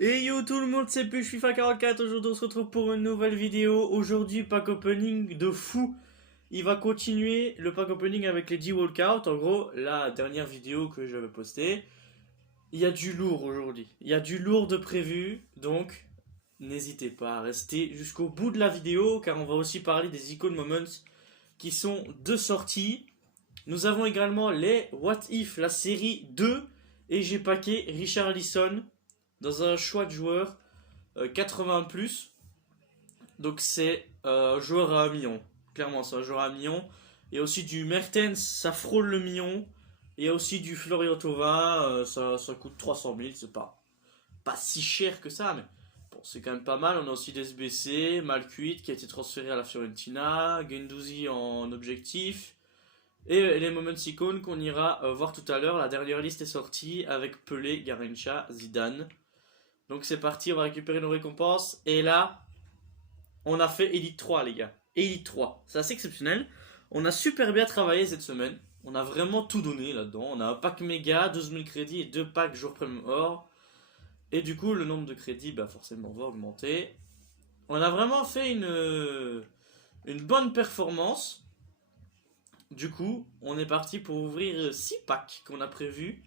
Et yo tout le monde, c'est Push FIFA 44. Aujourd'hui on se retrouve pour une nouvelle vidéo. Aujourd'hui pack opening de fou. Il va continuer le pack opening avec les 10 walkout. En gros, la dernière vidéo que j'avais postée, il y a du lourd aujourd'hui. Il y a du lourd de prévu. Donc n'hésitez pas à rester jusqu'au bout de la vidéo, car on va aussi parler des Icon Moments qui sont de sortie. Nous avons également les What If, la série 2. Et j'ai packé Richarlison dans un choix de joueur 80 plus. Donc c'est un joueur à 1 million. Clairement, c'est un joueur à 1 million. Il y a aussi du Mertens, ça frôle le million. Il y a aussi du Florian Thauvin, ça coûte 300 000. C'est pas si cher que ça, mais bon, c'est quand même pas mal. On a aussi des SBC, Malcuit qui a été transféré à la Fiorentina, Guendouzi en objectif. Et les Moments Icon qu'on ira voir tout à l'heure. La dernière liste est sortie avec Pelé, Garrincha, Zidane. Donc c'est parti, on va récupérer nos récompenses. Et là, on a fait Elite 3, les gars. Elite 3, c'est assez exceptionnel. On a super bien travaillé cette semaine. On a vraiment tout donné là-dedans. On a un pack méga, 12 000 crédits et 2 packs jour premium or. Et du coup, le nombre de crédits, bah forcément, va augmenter. On a vraiment fait une bonne performance. Du coup, on est parti pour ouvrir 6 packs qu'on a prévus.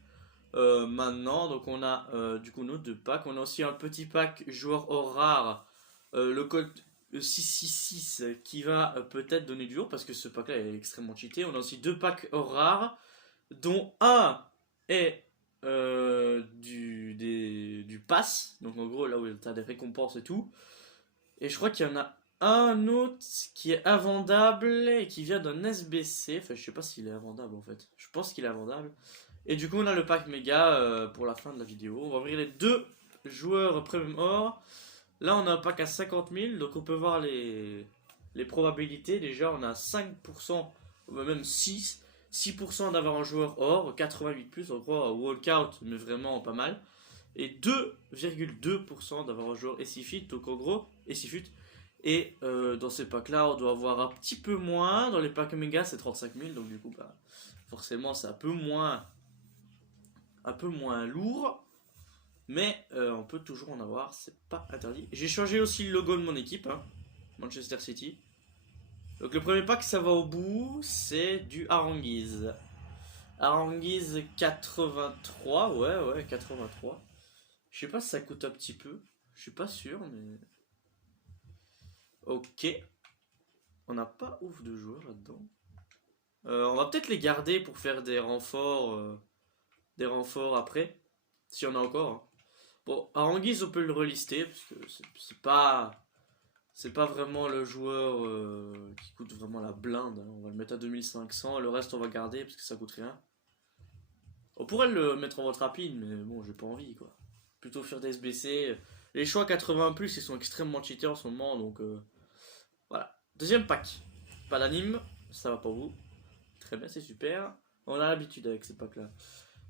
Maintenant, donc on a du coup nos 2 packs. On a aussi un petit pack joueur or rare, le code 666 qui va peut-être donner du lourd parce que ce pack là est extrêmement cheaté. On a aussi 2 packs or rares, dont un est du pass, donc en gros là où tu as des récompenses et tout. Et je crois qu'il y en a un autre qui est invendable et qui vient d'un SBC. Enfin, je sais pas s'il est invendable en fait. Je pense qu'il est invendable. Et du coup, on a le pack méga pour la fin de la vidéo. On va ouvrir les 2 joueurs premium or. Là, on a un pack à 50 000, donc on peut voir les probabilités. Déjà, on a 5%, ou même 6% d'avoir un joueur or, 88 plus, en gros, walkout, mais vraiment pas mal. Et 2,2% d'avoir un joueur SIFIT, donc en gros, SIFUT. Et dans ces packs-là, on doit avoir un petit peu moins. Dans les packs méga, c'est 35 000, donc du coup, bah, forcément, c'est un peu moins lourd, mais on peut toujours en avoir, c'est pas interdit. J'ai changé aussi le logo de mon équipe, hein, Manchester City. Donc le premier pack, ça va au bout, c'est du Aranguise. Aranguise 83, ouais, 83. Je sais pas si ça coûte un petit peu, je suis pas sûr, mais... Ok, on n'a pas ouf de joueurs là-dedans. On va peut-être les garder pour faire des renforts après, si on a encore, hein. Bon, Aranguise, on peut le relister parce que c'est pas vraiment le joueur qui coûte vraiment la blinde, hein. On va le mettre à 2500 et le reste on va garder parce que ça coûte rien. On pourrait le mettre en vente rapide, mais bon, j'ai pas envie quoi. Plutôt faire des SBC. Les choix 80 plus, ils sont extrêmement cheatés en ce moment, donc voilà. Deuxième pack. Pas d'anime, ça va pour vous. Très bien, c'est super. On a l'habitude avec ces packs là.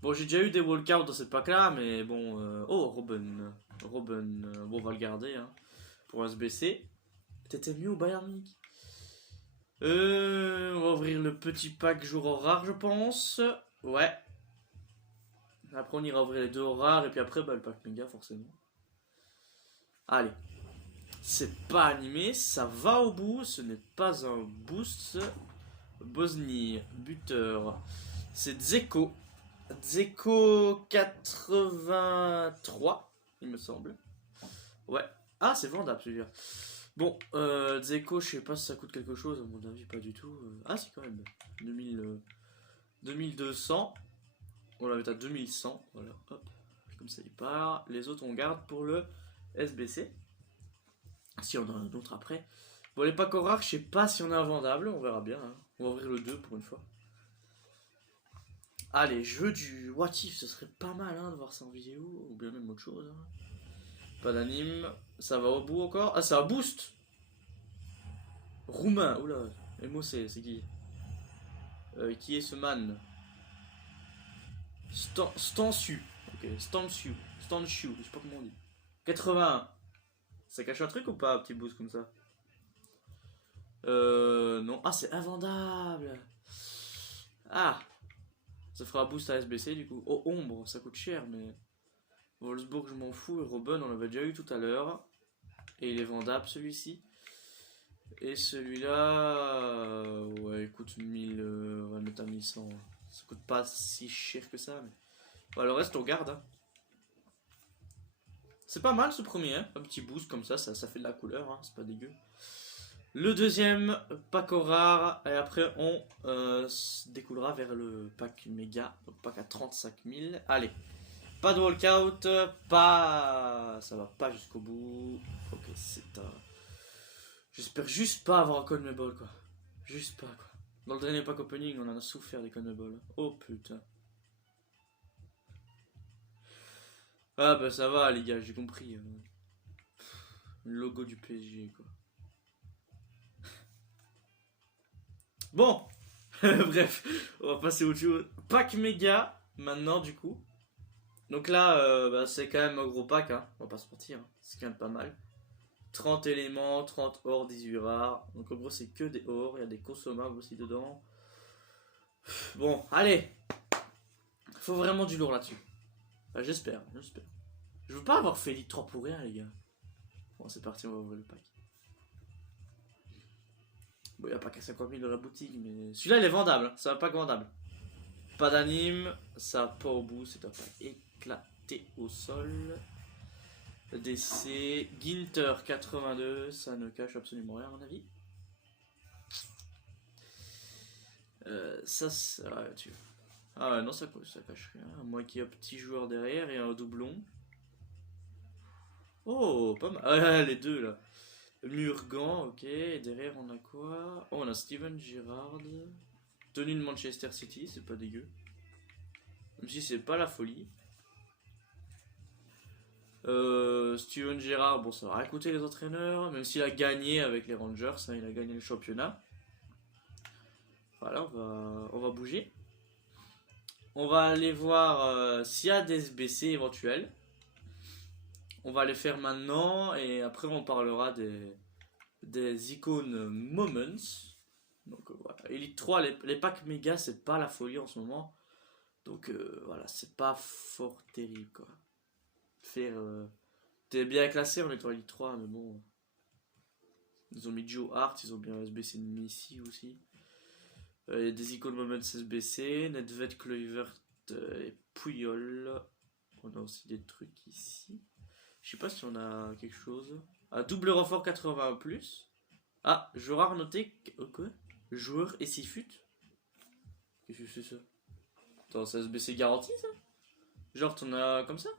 Bon, j'ai déjà eu des walkouts dans cette pack là, mais bon. Oh, Robben. Bon, on va le garder, hein, pour un SBC. Peut-être mieux au Bayern Munich. On va ouvrir le petit pack jour rare, je pense. Ouais. Après, on ira ouvrir les 2 rares, et puis après, bah, le pack méga, forcément. Allez. C'est pas animé, ça va au bout, ce n'est pas un boost. Bosnie, buteur. C'est Dzeko. Dzeko 83, il me semble. Ouais. Ah, c'est vendable celui-là. Bon, Dzeko, je sais pas si ça coûte quelque chose, à mon avis, pas du tout. Ah, si, quand même. 2200. On va mettre à 2100. Voilà, hop. Comme ça, il part. Les autres, on garde pour le SBC. Si on a un autre après. Bon, les packs rares, je sais pas si on est invendable. On verra bien, hein. On va ouvrir le 2 pour une fois. Allez, jeu du What If, ce serait pas mal, hein, de voir ça en vidéo. Ou bien même autre chose, hein. Pas d'anime. Ça va au bout encore. Ah, c'est un boost. Roumain. Oula. Emo, c'est qui? Qui est ce man? Stansu. Ok, Stansu. Stansu, je sais pas comment on dit. 81. Ça cache un truc ou pas, un petit boost comme ça? Non. Ah, c'est invendable. Ah. Ça fera un boost à SBC du coup. Oh, ombre, ça coûte cher, mais... Wolfsburg, je m'en fous. Et Robben, on l'avait déjà eu tout à l'heure. Et il est vendable celui-ci. Et celui-là, ouais, il coûte 1000, on va le mettre à 1100. Ça coûte pas si cher que ça. Mais... Bon, le reste, on garde. Hein. C'est pas mal ce premier, hein. Un petit boost comme ça fait de la couleur, hein. C'est pas dégueu. Le deuxième, pack au rare. Et après, on découlera vers le pack méga. Donc, pack à 35 000. Allez. Pas de walkout, pas... Ça va pas jusqu'au bout. Ok, c'est un... J'espère juste pas avoir un Conmebol, quoi. Juste pas, quoi. Dans le dernier pack opening, on en a souffert des Conmebol. Oh putain. Ah bah ça va, les gars, j'ai compris. Le logo du PSG, quoi. Bon. Bref, on va passer au chose. Pack méga, maintenant, du coup. Donc là, bah, c'est quand même un gros pack, hein. On va pas se mentir. Hein. C'est quand même pas mal. 30 éléments, 30 ors, 18 rares. Donc en gros, c'est que des ors. Il y a des consommables aussi dedans. Bon, allez. Faut vraiment du lourd là-dessus. Enfin, j'espère. Je veux pas avoir fait Elite 3 pour rien, les gars. Bon, c'est parti, on va ouvrir le pack. Bon, il n'y a pas qu'à 50 000 dans la boutique, mais celui-là, il est vendable. Hein. C'est un pack vendable. Pas d'anime. Ça pas au bout. C'est un pack éclaté au sol. DC, Ginter 82, ça ne cache absolument rien à mon avis. Ça, ouais, tu... Ah ouais, non, ça cache rien. À moins qu'il y ait un petit joueur derrière et un doublon. Oh, pas mal. Ah, les deux là. Murgan, ok. Et derrière, on a quoi? Oh, on a Steven Gerrard. Tenue de Manchester City, c'est pas dégueu. Même si c'est pas la folie. Steven Gerrard, bon, ça va rien coûter les entraîneurs, même s'il a gagné avec les Rangers, hein, il a gagné le championnat. Voilà, on va bouger. On va aller voir s'il y a des SBC éventuels. On va les faire maintenant et après on parlera des icônes Moments. Donc voilà, Elite 3, les packs méga, c'est pas la folie en ce moment. Donc voilà, c'est pas fort terrible quoi. Faire. T'es bien classé en étant Elite 3, mais bon. Ils ont mis Joe Hart, ils ont bien SBC de Messi aussi. Il y a des icônes Moments SBC, Nedved, Kluivert et Puyol. On a aussi des trucs ici. Je sais pas si on a quelque chose. Ah, double renfort 80 plus. Ah, joueur noté. Quoi? Joueur et 6 fut. Qu'est-ce que c'est ça? Attends, c'est SBC garanti ça? Genre, t'en as comme ça?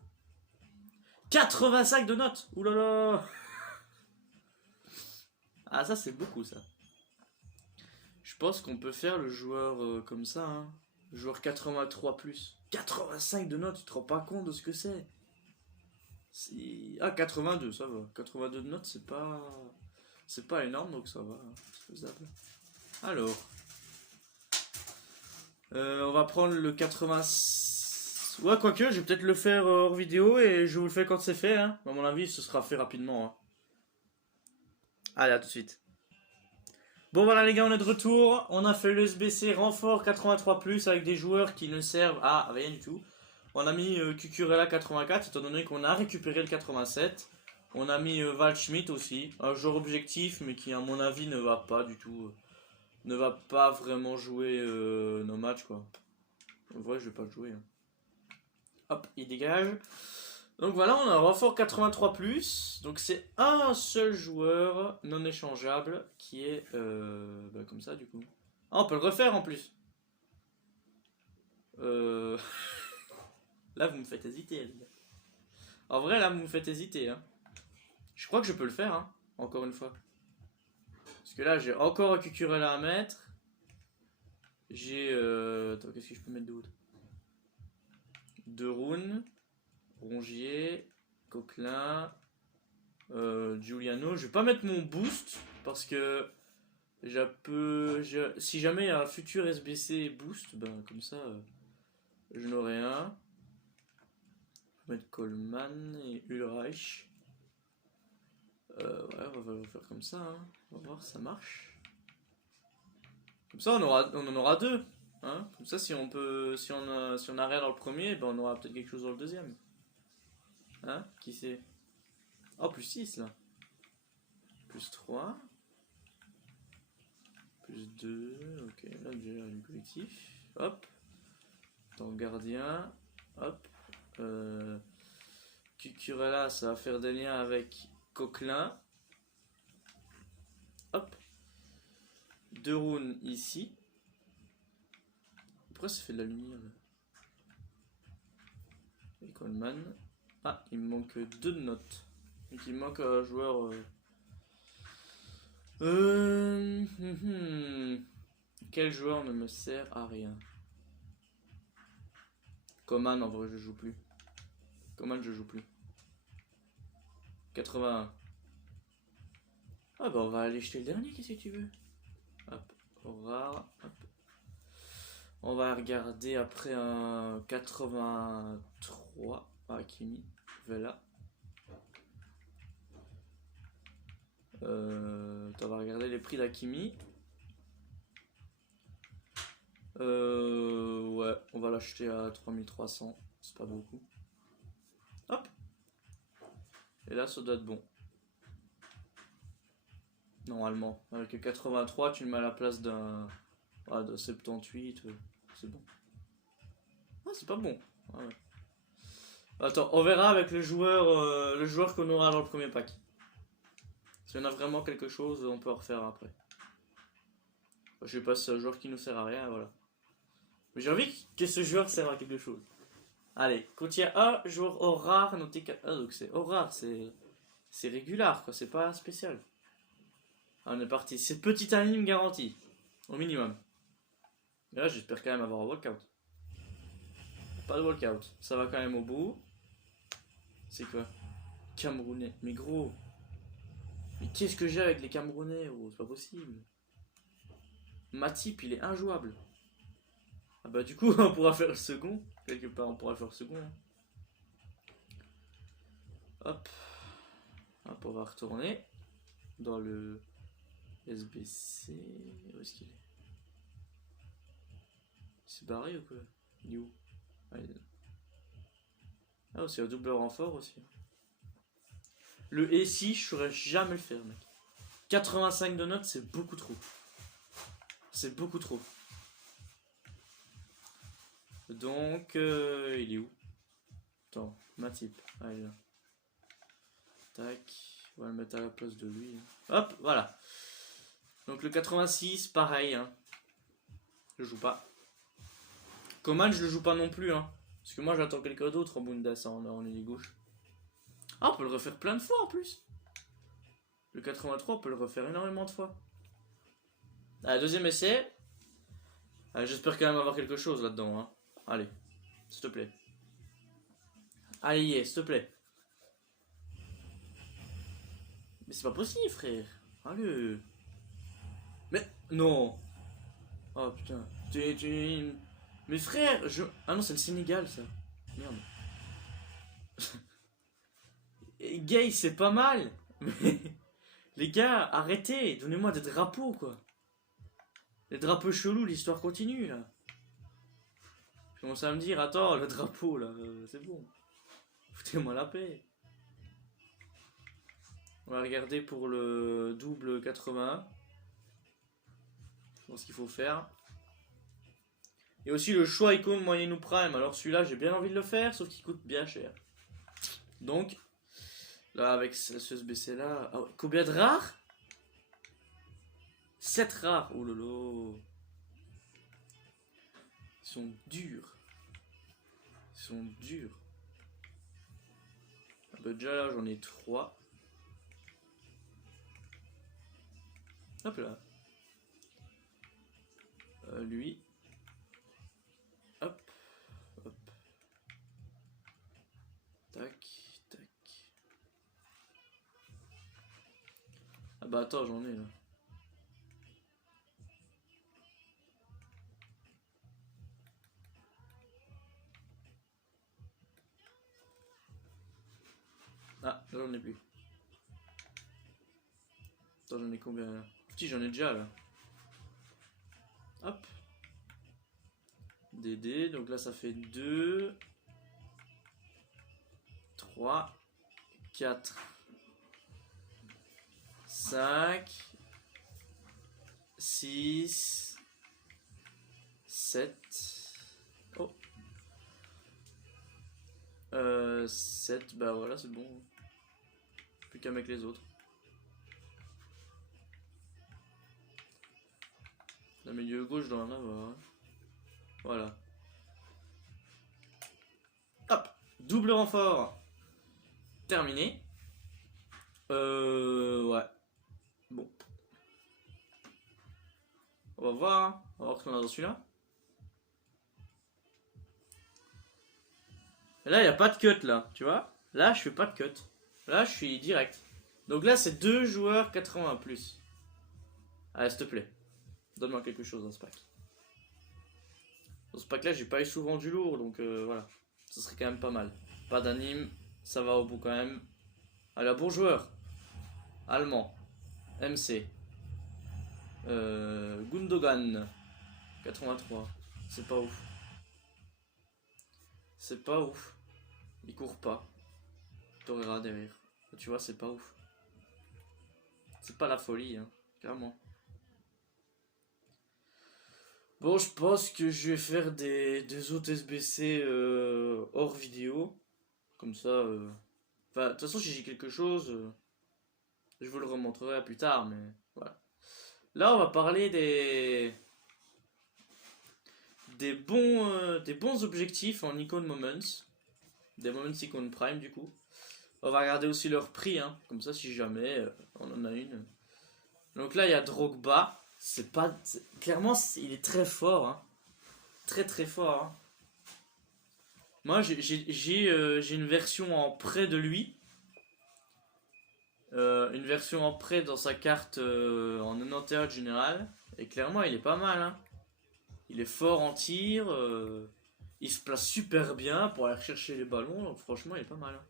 85 de notes! Oulala! Ah, ça, c'est beaucoup ça. Je pense qu'on peut faire le joueur comme ça. Hein. Joueur 83 plus. 85 de notes, tu te rends pas compte de ce que c'est? Ah, 82, ça va. 82 de notes, c'est pas énorme, donc ça va. Hein. C'est faisable. Alors. On va prendre le 80. Ouais, quoique, je vais peut-être le faire hors vidéo et je vous le fais quand c'est fait. Hein. À mon avis, ce sera fait rapidement. Hein. Allez, à tout de suite. Bon voilà les gars, on est de retour. On a fait le SBC renfort 83+, avec des joueurs qui ne servent à rien du tout. On a mis Cucurella 84, étant donné qu'on a récupéré le 87. On a mis Waldschmidt aussi, un joueur objectif, mais qui à mon avis ne va pas du tout... ne va pas vraiment jouer nos matchs quoi. En vrai, je vais pas le jouer. Hein. Hop, il dégage. Donc voilà, on a un renfort 83+, donc c'est un seul joueur non échangeable qui est bah comme ça du coup. Ah, on peut le refaire en plus. Là vous me faites hésiter les gars. En vrai là vous me faites hésiter hein. Je crois que je peux le faire hein, encore une fois. Parce que là j'ai encore un Cucurella à mettre. J'ai attends, qu'est-ce que je peux mettre d'autre? De Rune. Rongier, Coquelin, Giuliano. Je vais pas mettre mon boost parce que si jamais il y a un futur SBC boost, ben comme ça je n'aurai un. Je vais mettre Coleman et Ulreich. Ouais, on va le faire comme ça. Hein. On va voir si ça marche. Comme ça on en aura deux. Hein. Comme ça si on a rien dans le premier, ben on aura peut-être quelque chose dans le deuxième. Hein? Qui c'est? Oh, plus 6 là. Plus 3. Plus 2. Ok, là déjà du collectif. Hop. Dans gardien. Hop. Cucurella, ça va faire des liens avec Coquelin. Hop. Deux runes ici. Pourquoi ça fait de la lumière là? Et Coleman. Ah, il me manque 2 notes. Donc il me manque un joueur. Quel joueur ne me sert à rien? Coman, en vrai, je joue plus. Coman, je joue plus. 81. Ah bah on va aller jeter le dernier, qu'est-ce que tu veux? Hop, rare. Hop. On va regarder après un 83. Hakimi, Vela. On va regarder les prix d'Hakimi. Ouais, on va l'acheter à 3300. C'est pas beaucoup. Hop. Et là, ça doit être bon. Normalement. Avec 83, tu le mets à la place d'un de 78. C'est bon. Ah, c'est pas bon. Ah, ouais. Attends, on verra avec le joueur qu'on aura dans le premier pack. Si on a vraiment quelque chose, on peut en refaire après. Je sais pas si c'est un joueur qui nous sert à rien, voilà. Mais j'ai envie que ce joueur serve à quelque chose. Allez, quand il y a un joueur au rare noté 4. Ah, donc c'est au rare, c'est régulier, quoi, c'est pas spécial. Ah, on est parti. C'est petit anime garanti, au minimum. Et là, j'espère quand même avoir un walkout. Pas de walkout, ça va quand même au bout. C'est quoi? Camerounais, mais gros. Mais qu'est-ce que j'ai avec les Camerounais, oh, c'est pas possible. Matip, il est injouable. Ah bah du coup, on pourra faire le second. Quelque part, on pourra faire le second. Hein. Hop. Hop, on va retourner dans le SBC. Où est-ce qu'il est? Il s'est barré ou quoi? Il est où? Ah, ah, c'est un double renfort aussi. Le SI, je saurais jamais le faire, mec. 85 de notes, c'est beaucoup trop. C'est beaucoup trop. Donc, il est où? Attends, Matip. Ah, il est là. Tac. On va le mettre à la place de lui. Hop, voilà. Donc le 86, pareil. Hein. Je joue pas. Coman, je le joue pas non plus. Hein. Parce que moi, j'attends quelqu'un d'autre en Bundes en ailier gauche. Ah, on peut le refaire plein de fois en plus. Le 83, on peut le refaire énormément de fois. Allez, deuxième essai. J'espère quand même avoir quelque chose là-dedans. Hein. Allez, s'il te plaît. Allez, s'il te plaît. Mais c'est pas possible, frère. Allez. Mais non. Oh putain. Mais frère, je. Ah non, c'est le Sénégal ça. Merde. Gay, c'est pas mal. Mais. Les gars, arrêtez. Donnez-moi des drapeaux quoi. Les drapeaux chelous, l'histoire continue là. Je commence à me dire, attends, le drapeau là, c'est bon. Foutez-moi la paix. On va regarder pour le double 80. Je pense qu'il faut faire. Et aussi le choix icône moyenne ou prime. Alors celui-là, j'ai bien envie de le faire, sauf qu'il coûte bien cher. Donc, là, avec ce SBC là. Oh, combien de rares? 7 rares. Oh lolo. Ils sont durs. Ils sont durs. Ah bah déjà là, j'en ai 3. Hop là. Lui. Hop. Hop. Tac. Tac. Ah bah attends, j'en ai là. Ah, là j'en ai plus. Attends, j'en ai combien là? Petit, j'en ai déjà là. Hop. DD, donc là ça fait 2. 3, 4, 5, 6, 7. Oh. 7, bah voilà, c'est bon. Plus qu'à mettre les autres. Le milieu gauche, je dois en avoir. Hein. Voilà. Hop, double renfort. Terminé. Ouais. Bon. On va voir. Hein. On va voir ce qu'on a dans celui-là. Là, il n'y a pas de cut, là. Tu vois? Là, je fais pas de cut. Là, je suis direct. Donc là, c'est 2 joueurs 80 plus. Allez, s'il te plaît. Donne-moi quelque chose dans ce pack. Dans ce pack-là, j'ai pas eu souvent du lourd, donc voilà. Ce serait quand même pas mal. Pas d'anime, ça va au bout quand même. Alors, bon joueur. Allemand. MC. Gundogan. 83. C'est pas ouf. C'est pas ouf. Il court pas. Torreira derrière. Tu vois, c'est pas ouf. C'est pas la folie, hein. Clairement. Bon, je pense que je vais faire des autres SBC hors vidéo. Comme ça. Enfin, de toute façon, si j'ai quelque chose, je vous le remontrerai plus tard, mais voilà. Là, on va parler des bons objectifs en Icon Moments. Des Moments Icon Prime, du coup. On va regarder aussi leur prix, hein. Comme ça, si jamais on en a une. Donc là, il y a Drogba. C'est pas. Clairement, il est très fort. Hein. Très très fort. Hein. Moi, j'ai une version en prêt de lui. Une version en prêt dans sa carte en 91 général. Et clairement, il est pas mal. Hein. Il est fort en tir. Il se place super bien pour aller chercher les ballons. Donc, franchement, il est pas mal. Hein.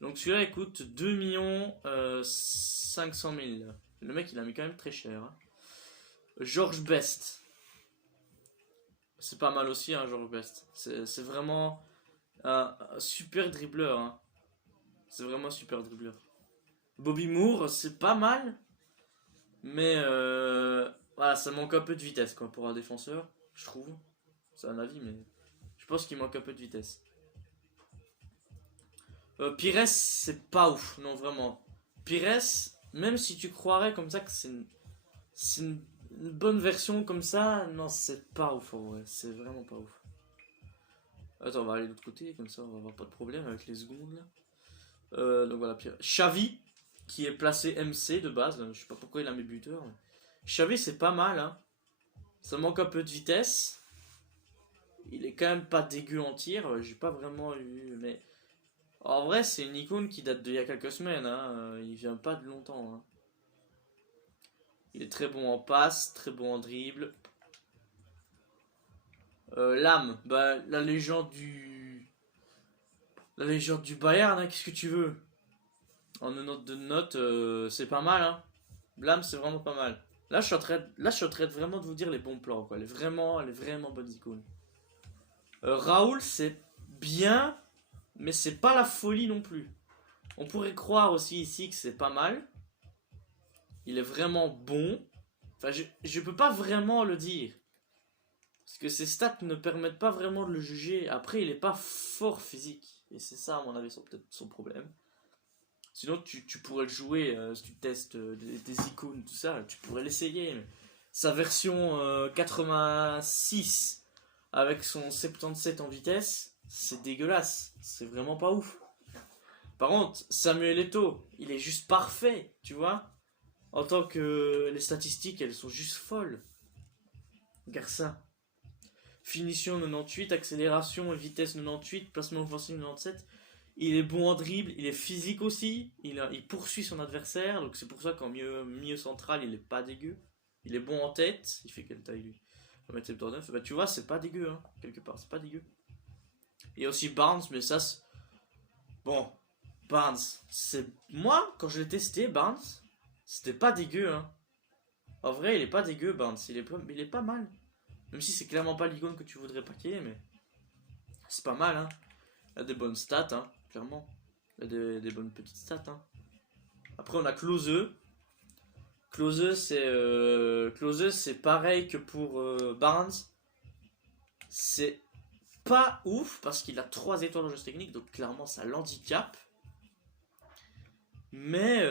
Donc celui-là, il coûte 2 500 000. Le mec, il a mis quand même très cher. Hein. George Best. C'est pas mal aussi, hein, George Best. C'est vraiment un super dribbleur. Hein. C'est vraiment un super dribbleur. Bobby Moore, c'est pas mal. Mais voilà, ça manque un peu de vitesse quoi, pour un défenseur, je trouve. C'est un avis, mais je pense qu'il manque un peu de vitesse. Pires, c'est pas ouf, non, vraiment. Pires, même si tu croirais comme ça que c'est une bonne version comme ça, non, c'est pas ouf en vrai, c'est vraiment pas ouf. Attends, on va aller de l'autre côté, comme ça on va avoir pas de problème avec les secondes là. Donc voilà, Pires. Xavi, qui est placé MC de base, je sais pas pourquoi il a mis buteur. Mais... Xavi, c'est pas mal, hein. Ça manque un peu de vitesse. Il est quand même pas dégueu en tir, j'ai pas vraiment eu. Mais en vrai, c'est une icône qui date d'il y a quelques semaines, hein. Il vient pas de longtemps. Hein. Il est très bon en passe, très bon en dribble. L'âme, bah, la légende du Bayern, hein, qu'est-ce que tu veux? En note de note, c'est pas mal, hein. L'âme, c'est vraiment pas mal. Là, je suis en train vraiment de vous dire les bons plans, quoi. Les vraiment bonnes icônes. Raoul, c'est bien, mais c'est pas la folie non plus. On pourrait croire aussi ici que c'est pas mal. Il est vraiment bon. Enfin, je peux pas vraiment le dire. Parce que ses stats ne permettent pas vraiment de le juger. Après, il est pas fort physique. Et c'est ça, à mon avis, peut-être son problème. Sinon, tu pourrais le jouer, si tu testes des icônes, tout ça, tu pourrais l'essayer. Mais sa version 86 avec son 77 en vitesse, c'est dégueulasse. C'est vraiment pas ouf. Par contre, Samuel Eto'o, il est juste parfait, tu vois. En tant que les statistiques, elles sont juste folles. Regarde ça. Finition 98, accélération et vitesse 98, placement offensif 97. Il est bon en dribble, il est physique aussi. Il poursuit son adversaire, donc c'est pour ça qu'en milieu central, il est pas dégueu. Il est bon en tête. Il fait quelle taille lui? On va mettre 79. Bah, tu vois, c'est pas dégueu, hein, quelque part, c'est pas dégueu. Il y a aussi Barnes, mais ça, c'est... Bon, Barnes, c'est... Moi, quand je l'ai testé, Barnes, c'était pas dégueu, hein. En vrai, il est pas dégueu, Barnes, il est pas mal. Même si c'est clairement pas l'icône que tu voudrais paquer, mais... C'est pas mal, hein. Il a des bonnes stats, hein, clairement. Il a des bonnes petites stats. Hein. Après, on a Klose. Klose, c'est pareil que pour Barnes. C'est pas ouf parce qu'il a 3 étoiles en geste technique, donc clairement ça l'handicape. Mais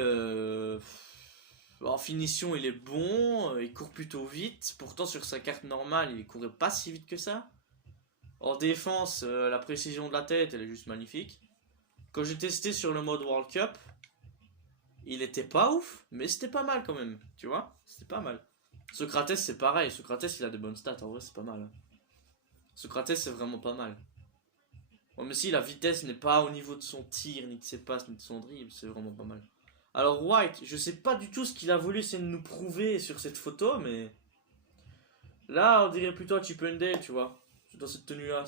en finition, il est bon, il court plutôt vite. Pourtant, sur sa carte normale, il courait pas si vite que ça. En défense, la précision de la tête, elle est juste magnifique. Quand j'ai testé sur le mode World Cup, il était pas ouf, mais c'était pas mal quand même, tu vois. C'était pas mal. Socrates, c'est pareil. Socrates, il a des bonnes stats, en vrai, c'est pas mal. Socrates, c'est vraiment pas mal. Bon, mais si la vitesse n'est pas au niveau de son tir, ni de ses passes, ni de son dribble, c'est vraiment pas mal. Alors White, je sais pas du tout ce qu'il a voulu essayer de nous prouver sur cette photo, mais là on dirait plutôt un Chip and Dale, tu vois. Dans cette tenue là,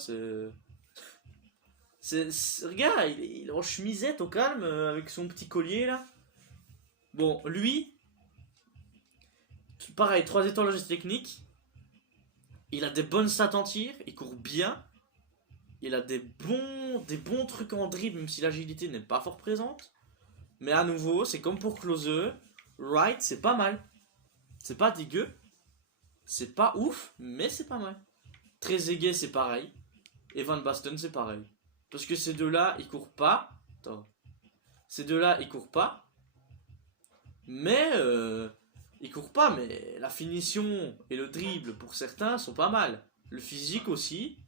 regarde, il est en chemisette au calme, avec son petit collier là. Bon, lui, pareil, 3 étoiles en geste technique. Il a des bonnes stats en tir, il court bien. Il a des bons trucs en dribble, même si l'agilité n'est pas fort présente. Mais à nouveau, c'est comme pour Klose. Wright, c'est pas mal. C'est pas dégueu. C'est pas ouf, mais c'est pas mal. Trezeguet, c'est pareil. Et Van Basten, c'est pareil. Parce que ces deux-là, ils courent pas. Attends. Ces deux-là, ils courent pas. Mais ils courent pas, mais la finition et le dribble pour certains sont pas mal. Le physique aussi.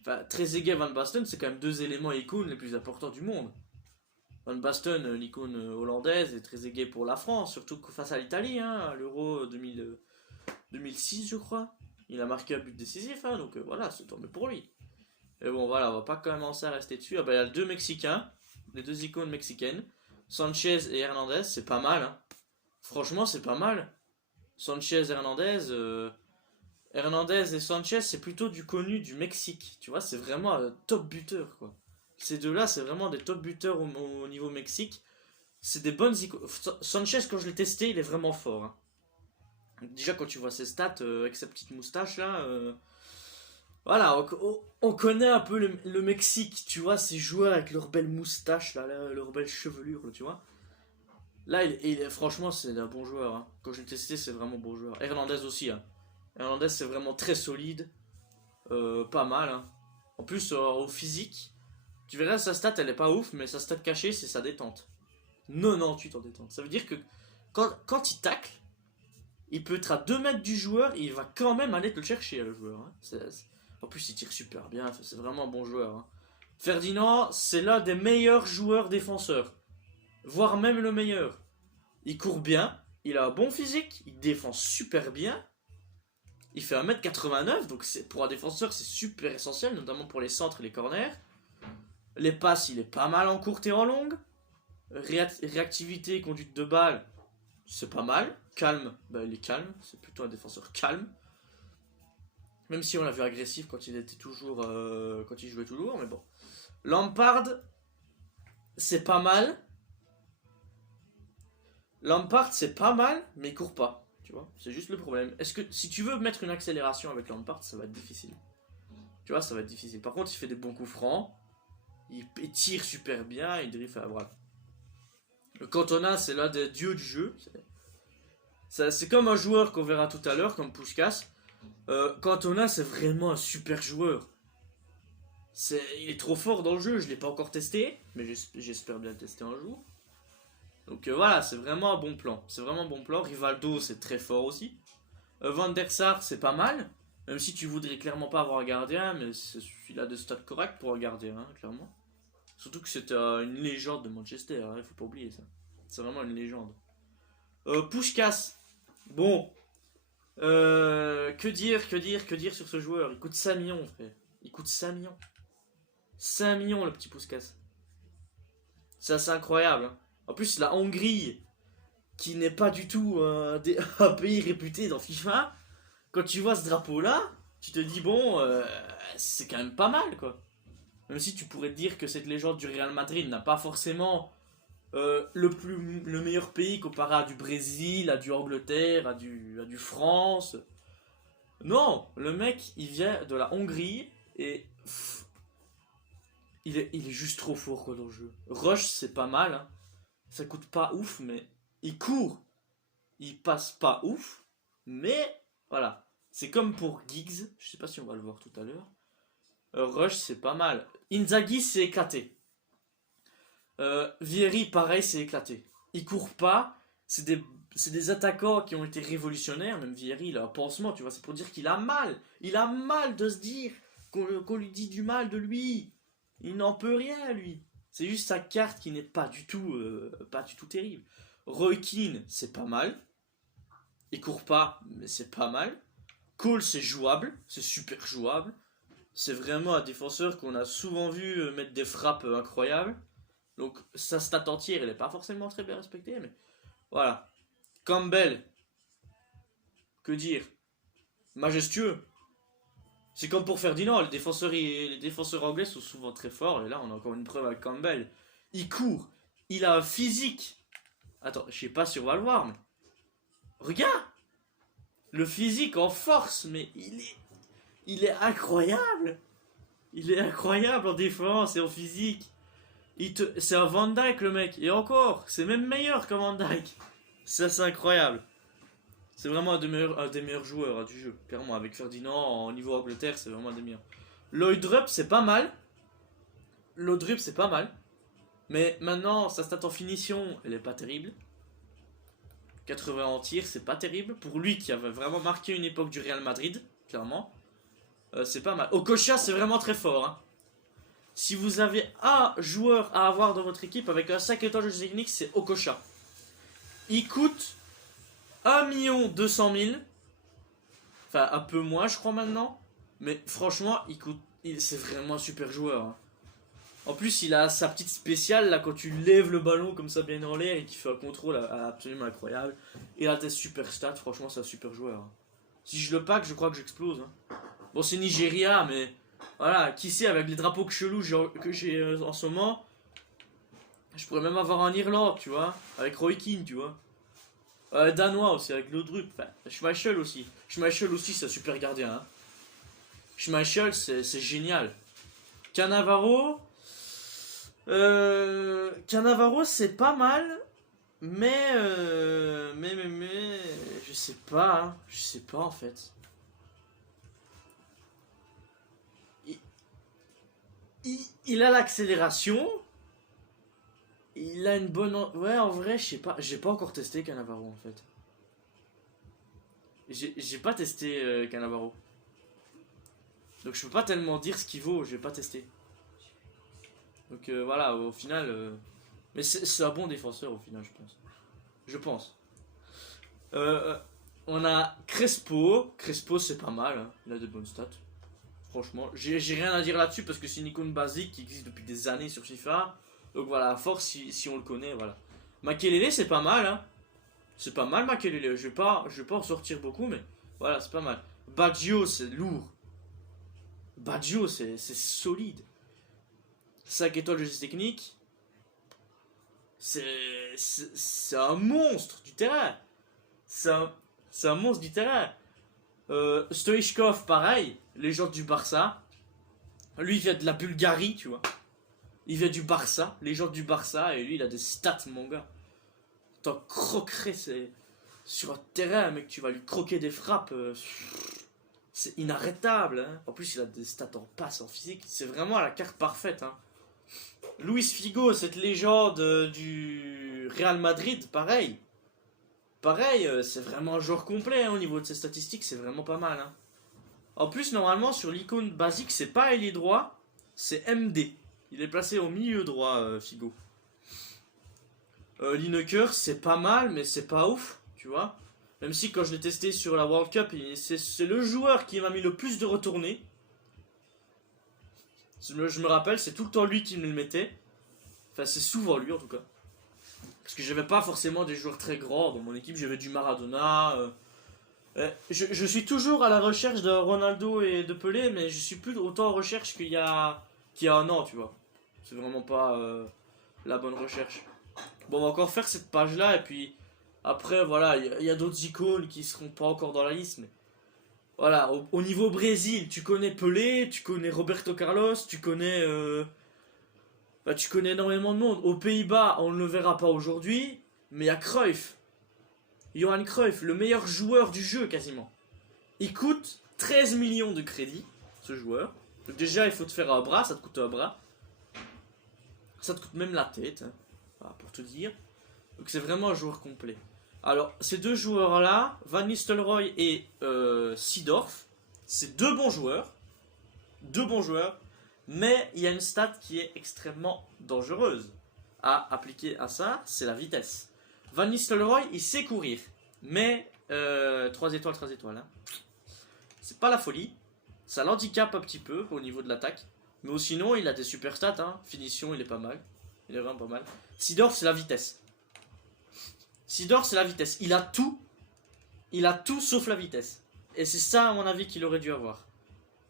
Enfin, Trezeguet et Van Basten, c'est quand même 2 éléments icônes les plus importants du monde. Van Basten, l'icône hollandaise, et Trezeguet pour la France, surtout face à l'Italie, hein, à l'Euro 2006, je crois. Il a marqué un but décisif, hein, donc voilà, c'est tombé pour lui. Et bon, voilà, on va pas commencer à rester dessus. Ah bah, il y a les 2 Mexicains, les 2 icônes mexicaines, Sanchez et Hernandez, c'est pas mal. Hein. Franchement, c'est pas mal. Sanchez et Hernandez et Sanchez, c'est plutôt du connu du Mexique. Tu vois, c'est vraiment un top buteur, quoi. Ces deux-là, c'est vraiment des top buteurs au niveau Mexique. C'est des bonnes icônes. Sanchez, quand je l'ai testé, il est vraiment fort. Hein. Déjà, quand tu vois ses stats, avec sa petite moustache, là... Voilà, on connaît un peu le Mexique, tu vois, ces joueurs avec leurs belles moustaches, là, leur belle chevelure, là, tu vois. Là, franchement, c'est un bon joueur. Hein. Quand je l'ai testé, c'est vraiment un bon joueur. Hernandez aussi. Hein. Hernandez, c'est vraiment très solide. Pas mal. Hein. En plus, au physique, tu verras, sa stat, elle est pas ouf, mais sa stat cachée, c'est sa détente. 98 en détente. Ça veut dire que quand il tacle, il peut être à 2 mètres du joueur et il va quand même aller te le chercher, le joueur. Hein. En plus, il tire super bien. C'est vraiment un bon joueur. Hein. Ferdinand, c'est l'un des meilleurs joueurs défenseurs. Voire même le meilleur. Il court bien, il a un bon physique, il défend super bien. Il fait 1m89, donc pour un défenseur, c'est super essentiel, notamment pour les centres et les corners. Les passes, il est pas mal en courte et en longue. Réactivité, conduite de balle, c'est pas mal. Calme, bah, il est calme, c'est plutôt un défenseur calme. Même si on l'a vu agressif quand il était toujours, quand il jouait toujours, mais bon. Lampard, c'est pas mal. Lampard, c'est pas mal, mais il court pas. Tu vois, c'est juste le problème. Est-ce que si tu veux mettre une accélération avec Lampard, ça va être difficile. Tu vois, ça va être difficile. Par contre, il fait des bons coups francs. Il tire super bien. Il drift. Voilà. Le Cantona, c'est l'un des dieux du jeu. C'est comme un joueur qu'on verra tout à l'heure, comme Puskás. Cantona, c'est vraiment un super joueur. Il est trop fort dans le jeu. Je l'ai pas encore testé, mais j'espère bien le tester un jour. Donc voilà, c'est vraiment un bon plan. C'est vraiment un bon plan. Rivaldo, c'est très fort aussi. Van der Sar, c'est pas mal. Même si tu voudrais clairement pas avoir un gardien, mais il a des stats corrects pour un gardien, hein, clairement. Surtout que c'est une légende de Manchester, hein, il faut pas oublier ça. C'est vraiment une légende. Puskás. Bon. Que dire sur ce joueur? Il coûte 5 millions, frère. Il coûte 5 millions. 5 millions, le petit Puskás. C'est assez incroyable. Hein. En plus, la Hongrie, qui n'est pas du tout un pays réputé dans FIFA, quand tu vois ce drapeau-là, tu te dis, bon, c'est quand même pas mal, quoi. Même si tu pourrais te dire que cette légende du Real Madrid n'a pas forcément le meilleur pays comparé à du Brésil, à du Angleterre, à du France. Non, le mec, il vient de la Hongrie et il est juste trop fort quoi, dans le jeu. Rush, c'est pas mal, hein. Ça coûte pas ouf, mais il court. Il passe pas ouf, mais voilà. C'est comme pour Giggs, je sais pas si on va le voir tout à l'heure. Rush, c'est pas mal. Inzaghi, c'est éclaté. Vieri, pareil, c'est éclaté. Il court pas. C'est des attaquants qui ont été révolutionnaires. Même Vieri, il a un pansement, tu vois. C'est pour dire qu'il a mal. Il a mal de se dire qu'on lui dit du mal de lui. Il n'en peut rien, lui. C'est juste sa carte qui n'est pas du tout terrible. Roy Keane, c'est pas mal. Il court pas, mais c'est pas mal. Cole, c'est jouable. C'est super jouable. C'est vraiment un défenseur qu'on a souvent vu mettre des frappes incroyables. Donc sa stat entière, elle n'est pas forcément très bien respectée, mais voilà. Campbell, que dire? Majestueux. C'est comme pour Ferdinand, les défenseurs anglais sont souvent très forts, et là on a encore une preuve avec Campbell. Il court, il a un physique. Attends, je sais pas si on va le voir, mais regarde! Le physique en force, mais il est incroyable! Il est incroyable en défense et en physique. C'est un Van Dijk le mec, et encore, c'est même meilleur que Van Dijk. Ça c'est incroyable. C'est vraiment un des meilleurs joueurs du jeu, clairement. Avec Ferdinand, au niveau Angleterre, c'est vraiment un des meilleurs. Lloyd-Rupp, c'est pas mal. Lloyd-Rupp, c'est pas mal. Mais maintenant, sa stat en finition, elle est pas terrible. 80 en tir, c'est pas terrible. Pour lui qui avait vraiment marqué une époque du Real Madrid, clairement. C'est pas mal. Okocha, c'est vraiment très fort. Hein. Si vous avez un joueur à avoir dans votre équipe avec un 5 étoiles de technique, c'est Okocha. Il coûte 1 200 000. Enfin, un peu moins, je crois, maintenant. Mais franchement, c'est vraiment un super joueur. Hein. En plus, il a sa petite spéciale, là, quand tu lèves le ballon comme ça bien en l'air et qu'il fait un contrôle absolument incroyable. Il a des super stats, franchement, c'est un super joueur. Hein. Si je le pack, je crois que j'explose. Hein. Bon, c'est Nigeria, mais voilà, qui sait, avec les drapeaux que j'ai en ce moment, je pourrais même avoir un Irlande, tu vois, avec Roy Keane, tu vois. Danois aussi, avec Laudrup. Enfin, Schmeichel aussi. Schmeichel aussi, c'est un super gardien. Hein. Schmeichel, c'est génial. Cannavaro. Cannavaro, c'est pas mal. Mais, je sais pas. Hein. Je sais pas en fait. Il a l'accélération. Il a une bonne... Ouais, en vrai, je sais pas. J'ai pas encore testé Cannavaro, en fait. J'ai pas testé Cannavaro. Donc je peux pas tellement dire ce qu'il vaut, j'ai pas testé. Donc voilà, au final... Mais c'est un bon défenseur, au final, je pense. Je pense. On a Crespo. Crespo, c'est pas mal. Hein. Il a de bonnes stats. Franchement. J'ai rien à dire là-dessus, parce que c'est une icône basique qui existe depuis des années sur FIFA. Donc voilà, à force, si on le connaît, voilà. Makelele, c'est pas mal, hein. C'est pas mal, Makelele. Je vais pas en sortir beaucoup, mais voilà, c'est pas mal. Baggio, c'est lourd. Baggio, c'est solide. 5 étoiles de geste technique. C'est un monstre du terrain. C'est un monstre du terrain. Stoichkov, pareil. Légende du Barça. Lui, il vient de la Bulgarie, tu vois. Il vient du Barça, les gens du Barça, et lui il a des stats, mon gars. T'en croquerais sur un terrain, mec, tu vas lui croquer des frappes. C'est inarrêtable. Hein. En plus, il a des stats en passe, en physique. C'est vraiment la carte parfaite. Hein. Luis Figo, cette légende du Real Madrid, pareil. Pareil, c'est vraiment un joueur complet hein, au niveau de ses statistiques, c'est vraiment pas mal. Hein. En plus, normalement, sur l'icône basique, c'est pas ailier droit, c'est MD. Il est placé au milieu droit, Figo. Lineker, c'est pas mal, mais c'est pas ouf, tu vois. Même si quand je l'ai testé sur la World Cup, c'est le joueur qui m'a mis le plus de retournées. Je me rappelle, c'est tout le temps lui qui me le mettait. Enfin, c'est souvent lui en tout cas. Parce que j'avais pas forcément des joueurs très grands dans mon équipe, j'avais du Maradona. Je suis toujours à la recherche de Ronaldo et de Pelé, mais je suis plus autant en recherche qu'il y a un an, tu vois. C'est vraiment pas la bonne recherche. Bon, on va encore faire cette page-là, et puis après, voilà, il y a d'autres icônes qui seront pas encore dans la liste, mais voilà, au niveau Brésil, tu connais Pelé, tu connais Roberto Carlos, tu connais Bah, tu connais énormément de monde. Aux Pays-Bas, on ne le verra pas aujourd'hui, mais il y a Cruyff. Johan Cruyff, le meilleur joueur du jeu quasiment. Il coûte 13 millions de crédit, ce joueur. Donc déjà, il faut te faire un bras, ça te coûte un bras. Ça te coûte même la tête, hein. Voilà, pour te dire. Donc c'est vraiment un joueur complet. Alors, ces deux joueurs-là, Van Nistelrooy et Seedorf, c'est deux bons joueurs. Deux bons joueurs. Mais il y a une stat qui est extrêmement dangereuse à appliquer à ça, c'est la vitesse. Van Nistelrooy, il sait courir. Mais 3 étoiles, 3 étoiles. Hein. C'est pas la folie. Ça l'handicape un petit peu au niveau de l'attaque. Mais sinon, il a des super stats. Hein. Finition, il est pas mal. Il est vraiment pas mal. Seedorf, c'est la vitesse. Seedorf, c'est la vitesse. Il a tout. Il a tout sauf la vitesse. Et c'est ça, à mon avis, qu'il aurait dû avoir.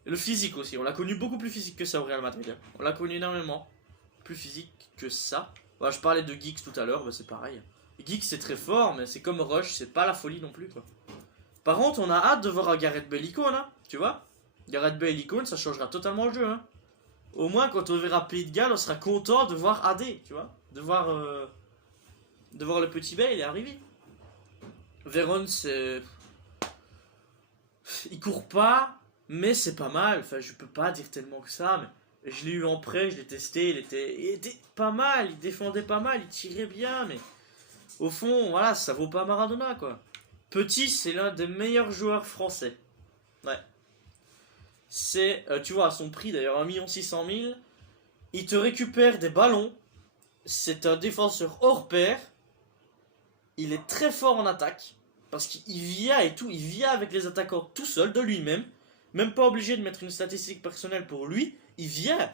Et le physique aussi. On l'a connu beaucoup plus physique que ça au Real Madrid. On l'a connu énormément plus physique que ça. Voilà, je parlais de Giggs tout à l'heure. Bah, c'est pareil. Giggs, c'est très fort, mais c'est comme Rush. C'est pas la folie non plus, quoi. Par contre, on a hâte de voir un Gareth Bale icône, hein, tu vois. Gareth Bale icône, ça changera totalement le jeu. Hein. Au moins, quand on verra Pays de Galles, on sera content de voir AD, tu vois. De voir le petit Bale arriver. Veron, c'est... Il court pas, mais c'est pas mal. Enfin, je peux pas dire tellement que ça, mais je l'ai eu en prêt, je l'ai testé, il était pas mal, il défendait pas mal, il tirait bien, mais... Au fond, voilà, ça vaut pas Maradona, quoi. Petit, c'est l'un des meilleurs joueurs français. Ouais. C'est, tu vois, à son prix d'ailleurs, 1 600 000. Il te récupère des ballons. C'est un défenseur hors pair. Il est très fort en attaque. Parce qu'il vient et tout. Il vient avec les attaquants tout seul, de lui-même. Même pas obligé de mettre une statistique personnelle pour lui. Il vient.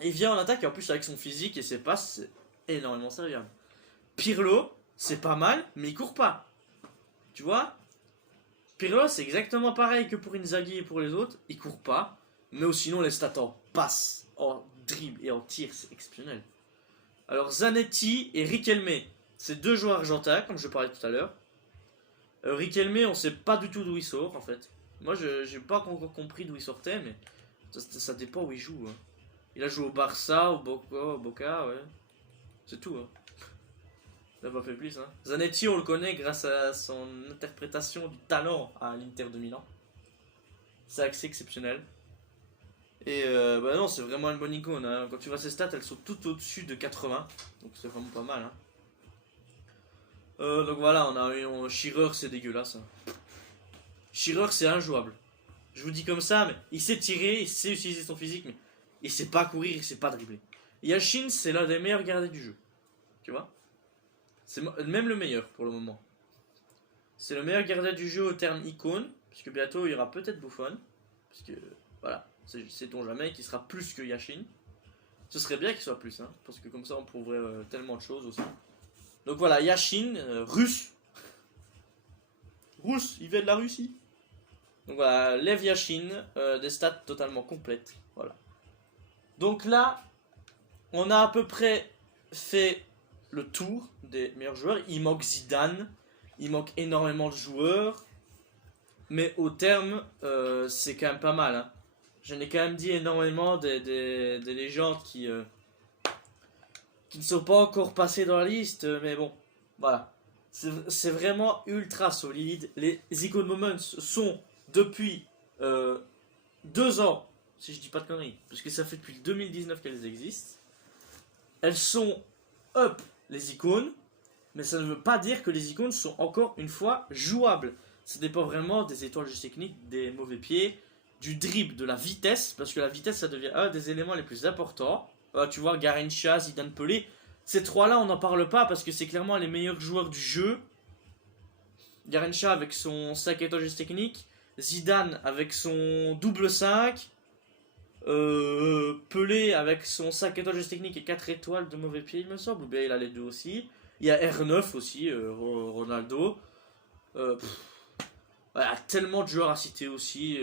Il vient en attaque et en plus avec son physique et ses passes, c'est énormément serviable. Pirlo, c'est pas mal, mais il court pas. Tu vois? Pirlo, c'est exactement pareil que pour Inzaghi et pour les autres. Il court pas, mais sinon les stats en passe, en dribble et en tir, c'est exceptionnel. Alors Zanetti et Riquelme, c'est deux joueurs argentins, comme je parlais tout à l'heure. Riquelme, on sait pas du tout d'où il sort en fait. Moi, j'ai pas encore compris d'où il sortait, mais ça dépend où il joue. Hein. Il a joué au Barça, au Boca, ouais. C'est tout. Hein. Il n'a pas fait plus. Hein. Zanetti, on le connaît grâce à son interprétation du talent à l'Inter de Milan. C'est assez exceptionnel. Et bah non, c'est vraiment une bonne icône. Hein. Quand tu vois ses stats, elles sont tout au-dessus de 80. Donc c'est vraiment pas mal. Hein. Donc voilà, on a eu Shearer, c'est dégueulasse. Hein. Shearer, c'est injouable. Je vous dis comme ça, mais il sait tirer, il sait utiliser son physique, mais il sait pas courir, il sait pas dribbler. Yashin, c'est l'un des meilleurs gardiens du jeu. Tu vois? C'est même le meilleur pour le moment. C'est le meilleur gardien du jeu au terme icône, puisque bientôt il y aura peut-être Buffon. Parce que, voilà, sait-on jamais qu'il sera plus que Yashin. Ce serait bien qu'il soit plus, hein, parce que comme ça on prouverait tellement de choses aussi. Donc voilà, Yashin, russe. Russe, il vient de la Russie. Donc voilà, Lev Yashin, des stats totalement complètes. Voilà. Donc là, on a à peu près fait le tour des meilleurs joueurs. Il manque Zidane, il manque énormément de joueurs, mais au terme, c'est quand même pas mal. Hein. J'en ai quand même dit énormément des légendes qui ne sont pas encore passées dans la liste, mais bon, voilà. C'est vraiment ultra solide. Les Icon Moments sont depuis 2 ans, si je dis pas de conneries, parce que ça fait depuis 2019 qu'elles existent. Elles sont up les icônes, mais ça ne veut pas dire que les icônes sont encore une fois jouables. Ça dépend vraiment des étoiles juste techniques, des mauvais pieds, du dribble, de la vitesse, parce que la vitesse ça devient un des éléments les plus importants. Tu vois, Garrincha, Zidane, Pelé, ces trois-là on n'en parle pas parce que c'est clairement les meilleurs joueurs du jeu. Garrincha avec son 5 étoiles juste techniques, Zidane avec son double 5, Pelé avec son 5 étoiles juste technique et 4 étoiles de mauvais pied, il me semble, ou bien il a les deux aussi. Il y a R9 aussi, Ronaldo. Voilà, tellement de joueurs à citer aussi.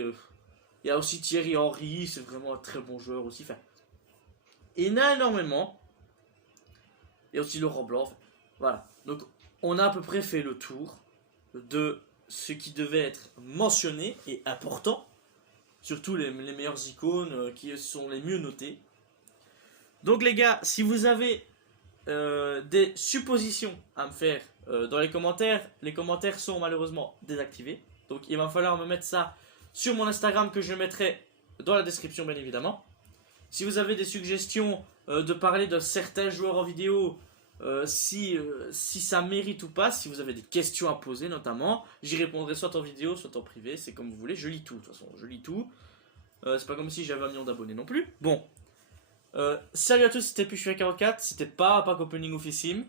Il y a aussi Thierry Henry, c'est vraiment un très bon joueur aussi. Enfin, il y en a énormément. Il y a aussi Laurent Blanc. Enfin, voilà, donc on a à peu près fait le tour de ce qui devait être mentionné et important. Surtout les meilleures icônes qui sont les mieux notées. Donc les gars, si vous avez des suppositions à me faire dans les commentaires sont malheureusement désactivés. Donc il va falloir me mettre ça sur mon Instagram que je mettrai dans la description bien évidemment. Si vous avez des suggestions de parler de certains joueurs en vidéo, si ça mérite ou pas, si vous avez des questions à poser notamment, j'y répondrai soit en vidéo, soit en privé, c'est comme vous voulez, je lis tout de toute façon, je lis tout. C'est pas comme si j'avais 1 million d'abonnés non plus. Bon, salut à tous, c'était Pushfia44, c'était pas un pack opening officime,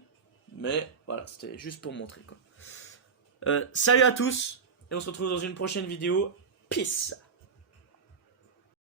mais voilà, c'était juste pour montrer quoi. Salut à tous, et on se retrouve dans une prochaine vidéo, peace.